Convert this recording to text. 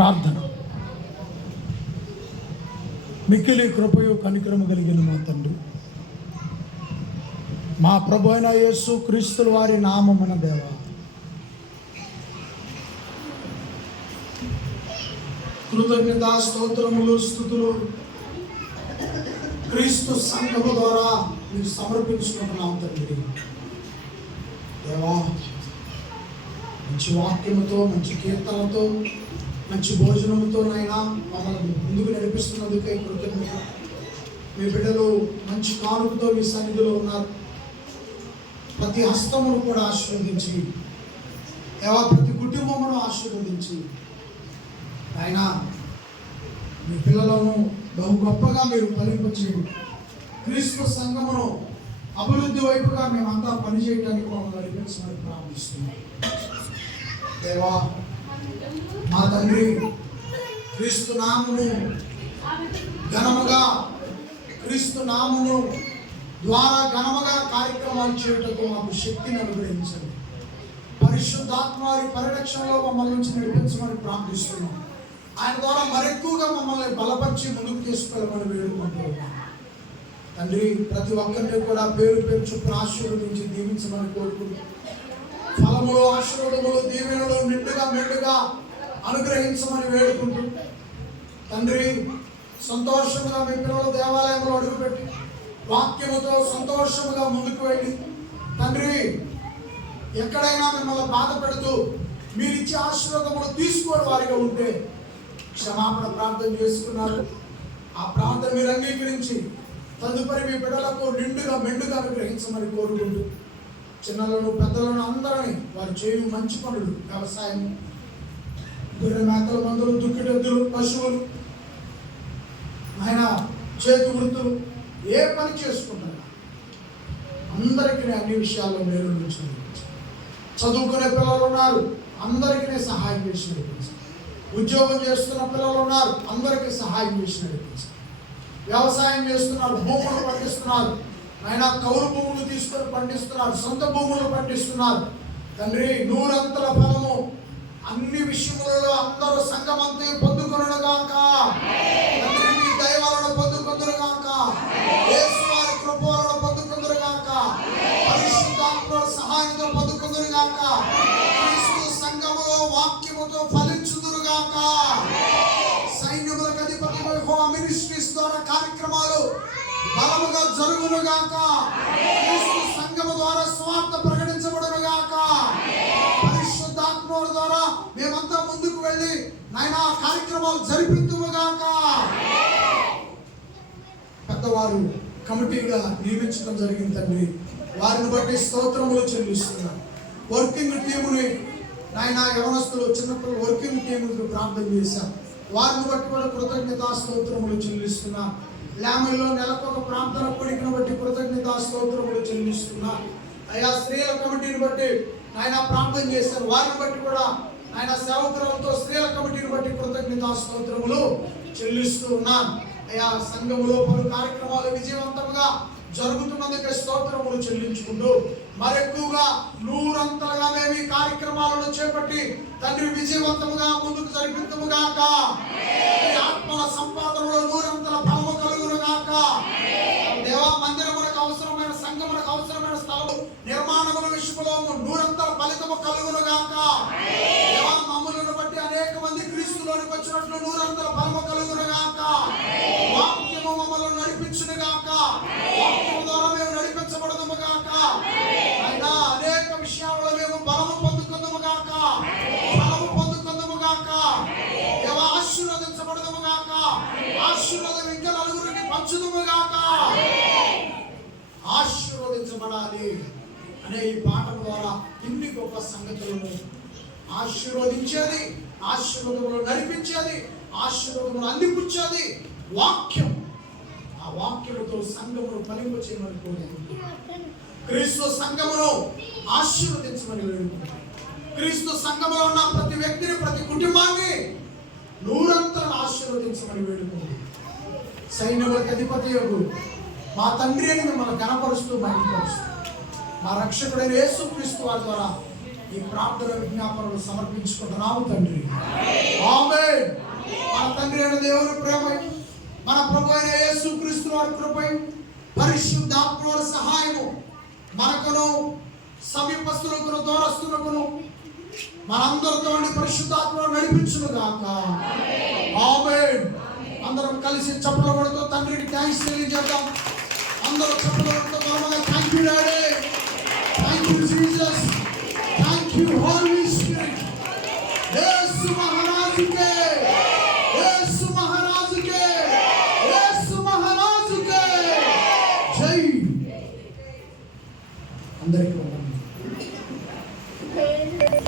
ప్రార్థన. మిక్కిలి కృపయు కనిక్రమ కలిగిన మా తండ్రి. మా ప్రభు అయిన యేసు క్రీస్తుల వారి నామమున దేవ. కృతజ్ఞత స్తోత్రములు స్థుతులు క్రీస్తు సంఘము ద్వారా మీరు సమర్పించుకుంటున్నాం తండ్రి. దేవా మంచి వాక్యముతో మంచి కీర్తనతో మంచి భోజనంతోనైనా మమ్మల్ని ముందుకు నడిపిస్తున్నందుకే కృతజ్ఞత. మీ బిడ్డలు మంచి కానుకతో మీ సన్నిధిలో ఉన్నారు. ప్రతి హస్తమును కూడా ఆశీర్వదించి ఏవా ప్రతి కుటుంబమును ఆశీర్వదించి ఆయన మీ పిల్లలను బహు గొప్పగా మీరు ఫలింపచేయండి. క్రీస్తు సంఘమును అభివృద్ధి వైపుగా మేమంతా పనిచేయడానికి మమ్మల్ని నడిపించమని ప్రారంభిస్తున్నాం దేవా మా తండ్రి క్రీస్తు నామును ఘనముగా క్రీస్తు నామును ద్వారా ఘనముగా కార్యక్రమాలు చేయటకు మాకు శక్తిని అనుగ్రహించండి. పరిశుద్ధాత్మ వారి పరిరక్షణలో మమ్మల్ని నుంచి నడిపించమని ప్రార్థిస్తున్నాం. ఆయన ద్వారా మరెక్కువగా మమ్మల్ని బలపరిచి ముందుకు తీసుకెళ్ళమని వేడుకుంటున్నాం. తండ్రి ప్రతి ఒక్కరిని కూడా పేరు పేరు చొప్పున ఆశీర్వదించి దీవించమని కోరుకుంటున్నాం. ఫలములు ఆశీర్వాదములు దీవెనలు నిండుగా మెండుగా అనుగ్రహించమని వేడుకుంటూ తండ్రి సంతోషముగా మీ పిల్లల దేవాలయంలో అడుగుపెట్టి వాక్యముతో సంతోషముగా ముందుకు వెళ్ళి తండ్రి ఎక్కడైనా మిమ్మల్ని బాధ పెడుతూ మీరిచ్చే ఆశీర్వాదములు తీసుకోని వారిగా ఉంటే క్షమాపణ ప్రార్థన చేసుకున్నారు. ఆ ప్రార్థన మీరు అంగీకరించి తదుపరి మీ బిడ్డలకు నిండుగా మెండుగా అనుగ్రహించమని కోరుకుంటూ చిన్నలను పెద్దలను అందరినీ వారు చేయు మంచి పనులు వ్యవసాయం గొర్రె మేకల మందులు దుక్కిడెద్దులు పశువులు ఆయన చేతి వృత్తులు ఏ పని చేసుకుంటారు అందరికీ అన్ని విషయాల్లో మేలు నుంచి చదువుకునే పిల్లలు ఉన్నారు అందరికీ సహాయం చేసి ఉద్యోగం చేస్తున్న పిల్లలు ఉన్నారు అందరికీ సహాయం చేసి వ్యవసాయం చేస్తున్నారు భూములు పండిస్తున్నారు ఆయన కౌలు భూములు తీసుకొని పండిస్తున్నారు సొంత భూములు పండిస్తున్నారు. తండ్రి నూరంతల ఫలము అన్ని విషయములలో అందరూ సంగమంతే పొందుకొనడు గాక. తండ్రి మీ దైవాలను పొందుకొందురు గాక. యేసు వారి కృపలను పొందుకొందురు గాక. పరిశుద్ధాత్మ సహాయంతో పొందుకొందురు గాక. క్రీస్తు సంఘములో వాక్యముతో ఫలించుదురు గాక సైన్యములకు అధిపతి యెహోవా మినిస్ట్రీస్ ద్వారా కార్యక్రమాలు బలముగా జరుగును గాక క్రీస్తు సంఘము ద్వారా స్వార్థ ప్రకటించబడును గాక పరిశుద్ధాత్మ ద్వారా మేమంతా ముందుకు వెళ్ళి నాయన కార్యక్రమాలు జరిపిద్దుము గాక పెద్దవారు కమిటీగా నియమించడం జరిగింది తండ్రి. వారిని బట్టి స్తోత్రములు చెల్లిస్తున్నాం. వర్కింగ్ టీముని నాయన యవనస్తులు చిన్నపిల్లలు వర్కింగ్ టీములకు ప్రార్థన చేశాం. వారిని బట్టి కూడా కృతజ్ఞతా స్తోత్రములు చెల్లిస్తున్నాం. లామల్లో నెలకొక ప్రాంతాల కోరికను బట్టి కృతజ్ఞతా స్తోత్రములు చెల్లిస్తున్నా. అయా స్త్రీల కమిటీని బట్టి ఆయన ప్రార్థన చేశారు. వారిని బట్టి కూడా ఆయన సేవకులతో స్త్రీల కమిటీని బట్టి కృతజ్ఞతా స్తోత్రములు చెల్లిస్తూ ఉన్నాను అయా సంఘములో పలు కార్యక్రమాలు విజయవంతంగా జరుగుతున్నందుకే స్తోత్రములు చెల్లించుకుంటూ మరెక్కువగా నూరంతలుగా కార్యక్రమాలను చేపట్టి తండ్రి విజయవంతముగా ముందుకు జరిపిద్దుముగాక గాక ఆత్మల సంపాదనలో నూరంతల ఫలము కలుగునుగాక. దేవా మందిరమునకు అవసరమైన సంఘమునకు అవసరమైన స్థలము నిర్మాణముల విషయంలో నూరంతల ఫలితము కలుగునుగాక. దేవా మమ్ములను బట్టి అనేక మంది క్రీస్తులోనికి వచ్చినట్లు నూరంతల ఫలము కలుగునుగాక. నలుగురికి ఆశీర్వదించబడాలి అనే ఈ పాఠం ద్వారా ఇన్ని గొప్ప సంగతులను ఆశీర్వదించేది ఆశీర్వదములు నడిపించేది ఆశీర్వదములు అందిపుచ్చేది వాక్యం. ఆ వాక్యముతో సంఘమును ఫలింప చేయమని కోరేది క్రీస్తు సంఘమును ఆశీర్వదించమని క్రీస్తు సంఘములో ఉన్న ప్రతి వ్యక్తిని ప్రతి కుటుంబాన్ని నూరంతలను ఆశీర్వదించమని వేడుకో సైన్యములకు అధిపతి యోగు. మా తండ్రి అని మిమ్మల్ని కనపరుస్తూ బయటపరుస్తూ మా రక్షకుడైన యేసుక్రీస్తు వారి ద్వారా ఈ ప్రార్థన విజ్ఞాపనలు సమర్పించుకుంటున్నాము తండ్రి. ఆమేన్. మన తండ్రి అయిన దేవుని ప్రేమై మన ప్రభు అయిన యేసుక్రీస్తు వారి కృపై పరిశుద్ధాత్మ సహాయము మనకును సమీపస్తులకును దూరస్తులకును మనందరితో పరిశుద్ధాత్మ నడిపించును గాక ఆమేన్. అందరం కలిసి చప్పల కొడుతూ తండ్రికి థ్యాంక్స్ తెలియజేద్దాం అందరూ చప్పల కొడుతూ బలముగా thank you daddy thank you Jesus thank you holy spirit Yesu మహారాజుకే